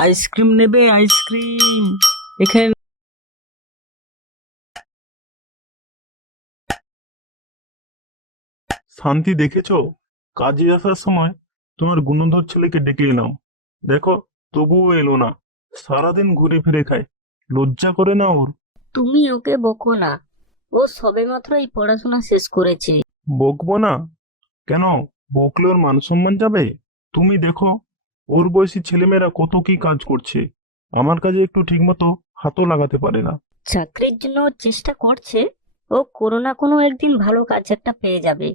Ice cream নেবে? Ice cream এখানে। শান্তি, দেখেছো? কাজে আসার সময় তোমার গুণধর ছেলেকে ডেকে এলাম, দেখো তবুও এলো না। সারাদিন ঘুরে ফিরে খায়, লজ্জা করে না ওর? তুমি ওকে বকো না, ও সবেমাত্র এই পড়াশোনা শেষ করেছে। বকবো না কেন? বকলে ওর মান সম্মান যাবে। তুমি দেখো ওর বয়সী ছেলেমেয়েরা কত কি কাজ করছে, আমার কাজে একটু ঠিকমতো হাতও লাগাতে পারে না। চাকরির জন্য ও চেষ্টা করছে, ও কোনো না কোনো একদিন ভালো কাজ একটা পেয়ে যাবে।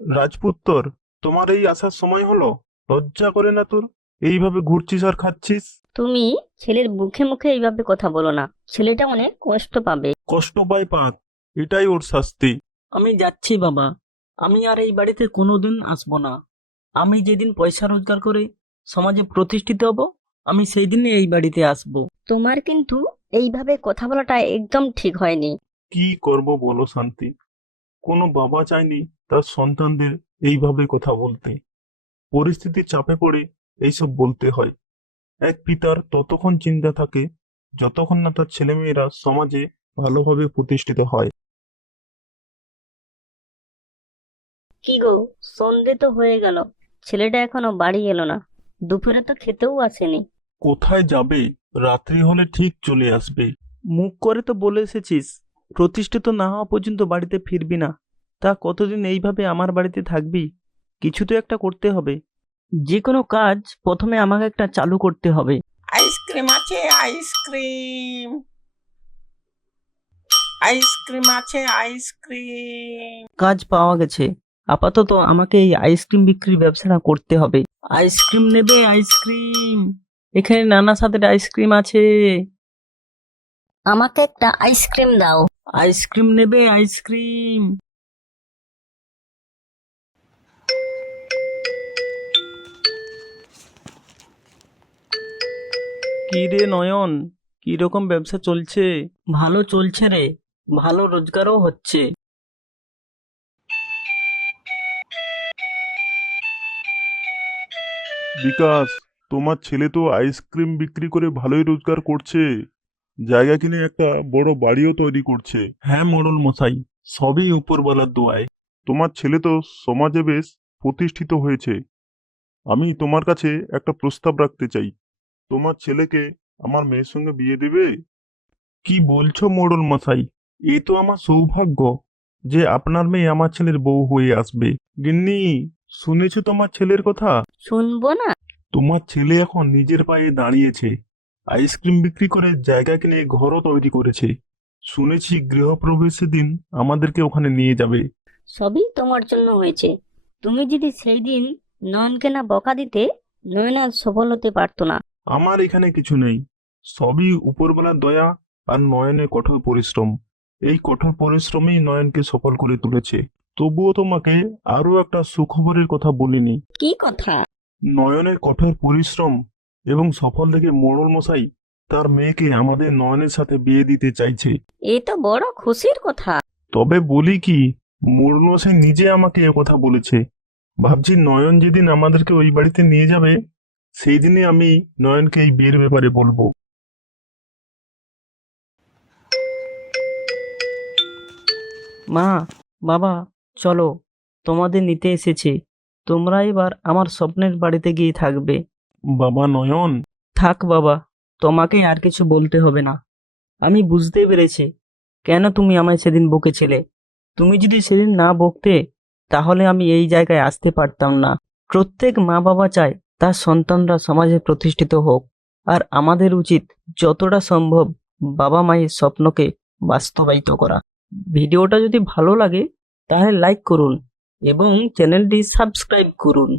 রাজপুত্তর, তোমার এই আসার সময় হলো? লজ্জা করে না তোর? এইভাবে ঘুরছিস আর খাচ্ছিস? তুমি ছেলের মুখে মুখে এইভাবে কথা বলো না, ছেলেটা অনেক কষ্ট পাবে। কষ্ট পায় পাক, এটাই ওর শাস্তি। আমি যাচ্ছি বাবা, আমি আর এই বাড়িতে কোনোদিন আসবো না। আমি যেদিন পয়সা রোজগার করে সমাজে প্রতিষ্ঠিত হব, আমি সেই দিনই এই বাড়িতে আসবো। তোমার কিন্তু এইভাবে কথা বলাটা একদম ঠিক হয়নি। কি করব বলো শান্তি, কোনো বাবা চায়নি তার সন্তানদের এইভাবে কথা বলতে। পরিস্থিতির চাপে পড়ে এইসব বলতে হয়। এক পিতার ততক্ষণ চিন্তা থাকে যতক্ষণ না তার ছেলেমেয়েরা সমাজে ভালোভাবে প্রতিষ্ঠিত হয়। কি গো, সন্ধে তো হয়ে গেল, ছেলেটা এখনো বাড়ি এলো না, দুপুরে তো খেতেও আসেনি। কোথায় যাবে? রাত্রি হলে ঠিক চলে আসবে। মুখ করে তো বলে এসেছিস প্রতিষ্ঠিত না হওয়া পর্যন্ত বাড়িতে ফিরবি না। তা কতদিন এইভাবে আমার বাড়িতে থাকবি? কিছু তো একটা করতে হবে। যে কোনো কাজ প্রথমে আমাকে একটা চালু করতে হবে। আইসক্রিম আছে? আইসক্রিম, আইসক্রিম আছে? আইসক্রিম। কাজ পাওয়া গেছে, আপাতত আমাকে এই আইসক্রিম বিক্রির ব্যবসাটা করতে হবে। আইসক্রিম নেবে? আইসক্রিম এখানে নানা স্বাদের আইসক্রিম আছে। আমাকে একটা আইসক্রিম দাও। আইসক্রিম নেবে? আইসক্রিম কি রে নয়ন, কি রকম ব্যবসা চলছে? ভালো চলছে রে, ভালো রোজগারও হচ্ছে। বিকাশ, তোমার ছেলে তো আইসক্রিম বিক্রি করে ভালোই রোজগার করছে, জায়গা কিনে একটা বড় বাড়িও তৈরি করছে। হ্যাঁ মোড়ল মশাই, সবই উপরওয়ালার দোয়ায়। তোমার ছেলে তো সমাজে বেশ প্রতিষ্ঠিত হয়েছে। আমি তোমার কাছে একটা প্রস্তাব রাখতে চাই। তোমার ছেলেকে আমার মেয়ের সঙ্গে বিয়ে দেবে? কি বলছো মোড়ল মশাই? এই তো আমার সৌভাগ্য যে আপনার মেয়ে আমার ছেলের বউ হয়ে আসবে। গিন্নি, শুনেছো তোমার ছেলের কথা? শুনবো না? তোমার ছেলে এখন নিজের পায়ে দাঁড়িয়েছে, আইসক্রিম বিক্রি করে জায়গা কিনে ঘরও তৈরি করেছে। শুনেছি গৃহপ্রবেশের দিন আমাদেরকে ওখানে নিয়ে যাবে। সবই তোমার জন্য হয়েছে। তুমি যদি সেই দিন নয়নকে না বকা দিতে, নয়ন আজ সফল হতে পারতো না। আমার এখানে কিছু নেই, সবই উপরবেলার দয়া আর নয়নের কঠোর পরিশ্রম। এই কঠোর পরিশ্রমই নয়নকে সফল করে তুলেছে। তবুও তোমাকে আরো একটা সুখবরের কথা বলিনি। কি কথা? নয়নের কঠোর পরিশ্রম এবং সফল দেখে মোড়ল মশাই তার মেয়েকে আমাদের নয়নের সাথে বিয়ে দিতে চাইছে। এ তো বড় খুশির কথা। তবে বলি কি, মোড়ল মশাই নিজে আমাকে এ কথা বলেছে। ভাবছি নয়ন যেদিন আমাদেরকে ওই বাড়িতে নিয়ে যাবে, সেই দিনে আমি নয়নকে এই বিয়ের ব্যাপারে বলবো। মা, বাবা, চলো, তোমাদের নিতে এসেছি। তোমরা এবার আমার স্বপ্নের বাড়িতে গিয়ে থাকবে। বাবা নয়ন, থাক বাবা, তোমাকে আর কিছু বলতে হবে না। আমি বুঝতে পেরেছি কেন তুমি আমায় সেদিন বকেছিলে। তুমি যদি সেদিন না বকতে, তাহলে আমি এই জায়গায় আসতে পারতাম না। প্রত্যেক মা বাবা চায় তার সন্তানরা সমাজে প্রতিষ্ঠিত হোক, আর আমাদের উচিত যতটা সম্ভব বাবা মায়ের স্বপ্নকে বাস্তবায়িত করা। ভিডিওটা যদি ভালো লাগে তাহলে লাইক করুন এবং চ্যানেলটি সাবস্ক্রাইব করুন।